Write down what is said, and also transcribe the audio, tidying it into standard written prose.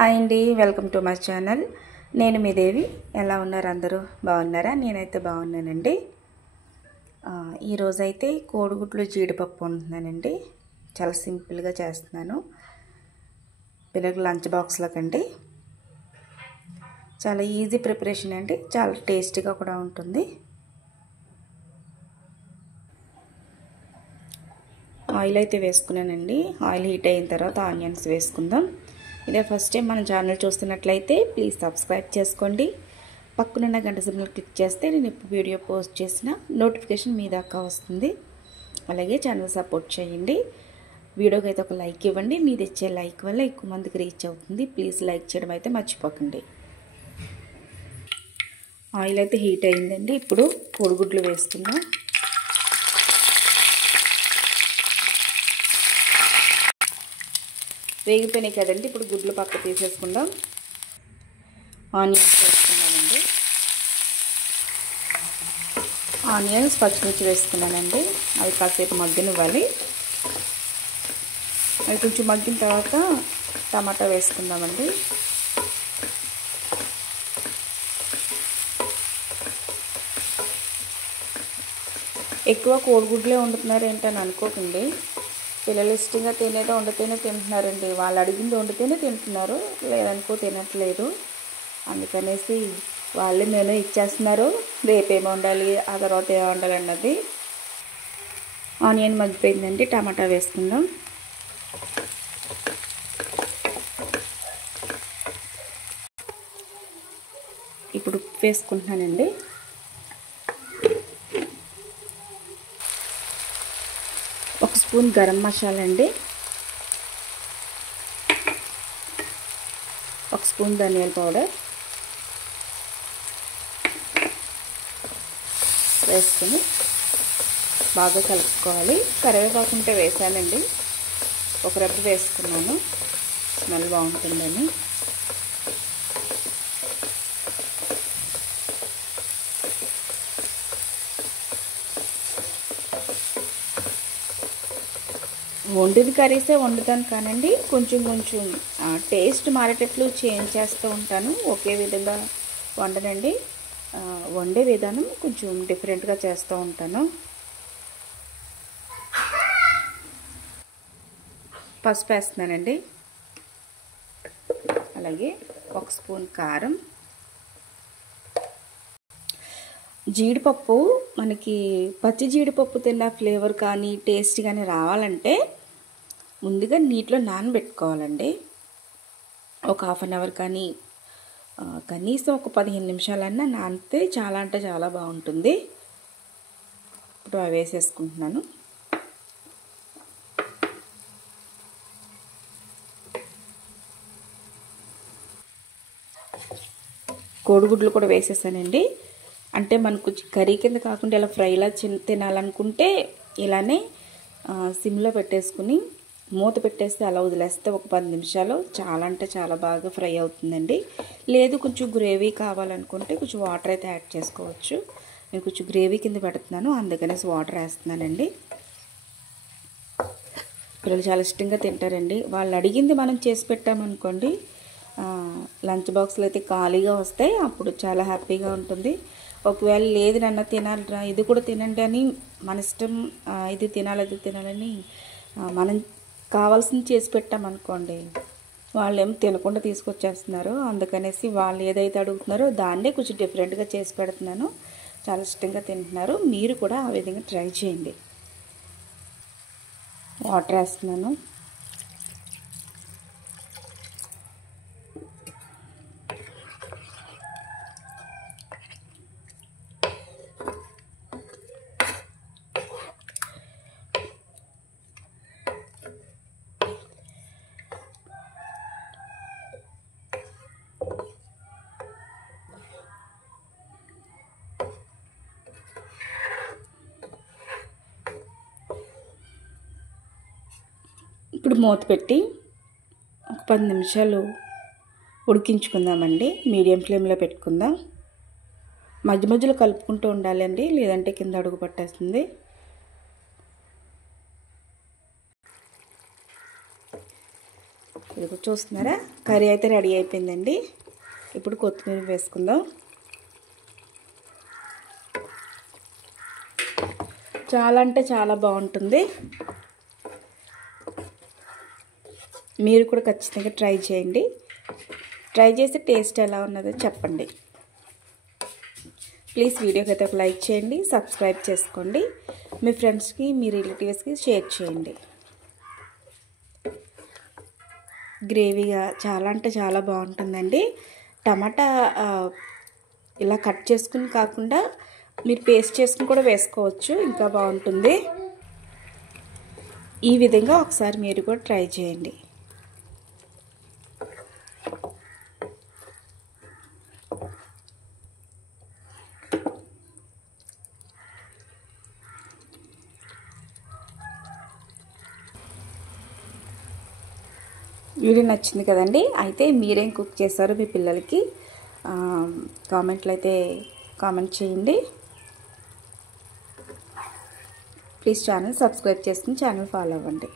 Hi అండి, welcome to my channel. నేను మీ దేవి. ఎలా ఉన్నారు అందరూ? బాగున్నారా? నేనైతే బాగున్నానండి. ఈరోజైతే కోడిగుడ్లు జీడిపప్పు వండుతున్నానండి. చాలా సింపుల్గా చేస్తున్నాను. పిల్లలకి లంచ్ బాక్స్లకండి. చాలా ఈజీ ప్రిపరేషన్ అండి. చాలా టేస్టీగా కూడా ఉంటుంది. ఆయిల్ అయితే వేసుకున్నానండి. ఆయిల్ హీట్ అయిన తర్వాత ఆనియన్స్ వేసుకుందాం. ఇదే ఫస్ట్ టైం మన ఛానల్ చూస్తున్నట్లయితే ప్లీజ్ సబ్స్క్రైబ్ చేసుకోండి. పక్కనున్న గంట సింబల్ క్లిక్ చేస్తే నేను ఇప్పుడు వీడియో పోస్ట్ చేసిన నోటిఫికేషన్ మీ దాకా వస్తుంది. అలాగే ఛానల్ సపోర్ట్ చేయండి. వీడియోకి అయితే ఒక లైక్ ఇవ్వండి. మీరు ఇచ్చే లైక్ వల్ల ఎక్కువ మందికి రీచ్ అవుతుంది. ప్లీజ్ లైక్ చేయడం అయితే మర్చిపోకండి. ఆయిల్ అయితే హీట్ అయిందండి. ఇప్పుడు కోడిగుడ్లు వేసుకుందాం. వేగిపోయినాయి కదండి. ఇప్పుడు గుడ్లు పక్క తీసేసుకుందాం. ఆనియన్స్ వేసుకున్నామండి. ఆనియన్స్ పచ్చిమిర్చి వేసుకున్నానండి. అవి కాసేపు మగ్గనివ్వాలి. అవి కొంచెం మగ్గిన తర్వాత టమాటా వేసుకుందామండి. ఎక్కువ కోడిగుడ్లే వండుతున్నారు ఏంటని అనుకోకండి. పిల్లలు ఇష్టంగా తినేదో వండితేనే తింటున్నారండి. వాళ్ళు అడిగింది వండితేనే తింటున్నారు, లేదనుకో తినట్లేదు. అందుకనేసి వాళ్ళే మెనూ ఇచ్చేస్తున్నారు. రేపేమి వండాలి, ఆ తర్వాత ఏమి వండాలి అన్నది. ఆనియన్ మగ్గిపోయిందండి. టమాటా వేసుకుందాం. ఇప్పుడు ఉప్పు వేసుకుంటున్నానండి. ఒక స్పూన్ గరం మసాలా అండి. ఒక స్పూన్ ధనియాల పౌడర్ వేసుకొని బాగా కలుపుకోవాలి. కరివేపాకు ఉంటే వేసానండి. ఒక రెబ్బ వేసుకున్నాను, స్మెల్ బాగుంటుందని. వండిన కర్రీసే వండుతాను కానండి, కొంచెం కొంచెం టేస్ట్ మారేటట్లు చేంజ్ చేస్తూ ఉంటాను. ఒకే విధంగా వండనండి. వండే విధానం కొంచెం డిఫరెంట్గా చేస్తూ ఉంటాను. పసుపు వేస్తున్నానండి. అలాగే ఒక స్పూన్ కారం. జీడిపప్పు మనకి పచ్చి జీడిపప్పు తిన్న ఫ్లేవర్ కానీ టేస్ట్ కానీ రావాలంటే ముందుగా నీటిలో నానబెట్టుకోవాలండి. ఒక హాఫ్ అన్ అవర్ కానీ కనీసం ఒక 15 నిమిషాలన్నా నానితే చాలా అంటే చాలా బాగుంటుంది. ఇప్పుడు అవి వేసేసుకుంటున్నాను. కోడిగుడ్లు కూడా వేసేసానండి. అంటే మనకు కర్రీ కింద కాకుండా ఇలా ఫ్రైలా తినాలనుకుంటే ఇలానే సిమ్లో పెట్టేసుకుని మూత పెట్టేస్తే అలా వదిలేస్తే ఒక 10 నిమిషాలు చాలా అంటే చాలా బాగా ఫ్రై అవుతుందండి. లేదు కొంచెం గ్రేవీ కావాలనుకుంటే కొంచెం వాటర్ అయితే యాడ్ చేసుకోవచ్చు. నేను కొంచెం గ్రేవీ కింద పెడుతున్నాను, అందుకనేసి వాటర్ వేస్తున్నానండి. పిల్లలు చాలా ఇష్టంగా తింటారండి. వాళ్ళు అడిగింది మనం చేసి పెట్టామనుకోండి, లంచ్ బాక్స్లో అయితే ఖాళీగా వస్తాయి. అప్పుడు చాలా హ్యాపీగా ఉంటుంది. ఒకవేళ లేదు నన్ను తినాలిరా, ఇది కూడా తినండి అని మన ఇష్టం, ఇది తినాలి అది తినాలని మనం కావాల్సింది చేసి పెట్టామనుకోండి, వాళ్ళు ఏం తినకుండా తీసుకొచ్చేస్తున్నారు. అందుకనేసి వాళ్ళు ఏదైతే అడుగుతున్నారో దాన్నే కొంచెం డిఫరెంట్గా చేసి పెడుతున్నాను. చాలా ఇష్టంగా తింటున్నారు. మీరు కూడా ఆ విధంగా ట్రై చేయండి. వాటర్ వేస్తున్నాను. ఇప్పుడు మూత పెట్టి ఒక 10 నిమిషాలు ఉడికించుకుందామండి. మీడియం ఫ్లేమ్లో పెట్టుకుందాం. మధ్య మధ్యలో కలుపుకుంటూ ఉండాలండి, లేదంటే కింద అడుగు పట్టేస్తుంది. ఇదిగో చూస్తున్నారా, కర్రీ అయితే రెడీ అయిపోయిందండి. ఇప్పుడు కొత్తిమీర వేసుకుందాం. చాలా అంటే చాలా బాగుంటుంది. మీరు కూడా ఖచ్చితంగా ట్రై చేయండి. ట్రై చేసి టేస్ట్ ఎలా ఉన్నదో చెప్పండి. ప్లీజ్ వీడియోకి అయితే ఒక లైక్ చేయండి, సబ్స్క్రైబ్ చేసుకోండి, మీ ఫ్రెండ్స్కి మీ రిలేటివ్స్కి షేర్ చేయండి. గ్రేవీగా చాలా అంటే చాలా బాగుంటుందండి. టమాటా ఇలా కట్ చేసుకుని కాకుండా మీరు పేస్ట్ చేసుకుని కూడా వేసుకోవచ్చు, ఇంకా బాగుంటుంది. ఈ విధంగా ఒకసారి మీరు కూడా ట్రై చేయండి. వీడియో నచ్చింది కదండి. అయితే మీరేం కుక్ చేశారో మీ పిల్లలకి కామెంట్లో అయితే కామెంట్ చేయండి. ప్లీజ్ ఛానల్ సబ్స్క్రైబ్ చేసుకుని ఛానల్ ఫాలో అవ్వండి.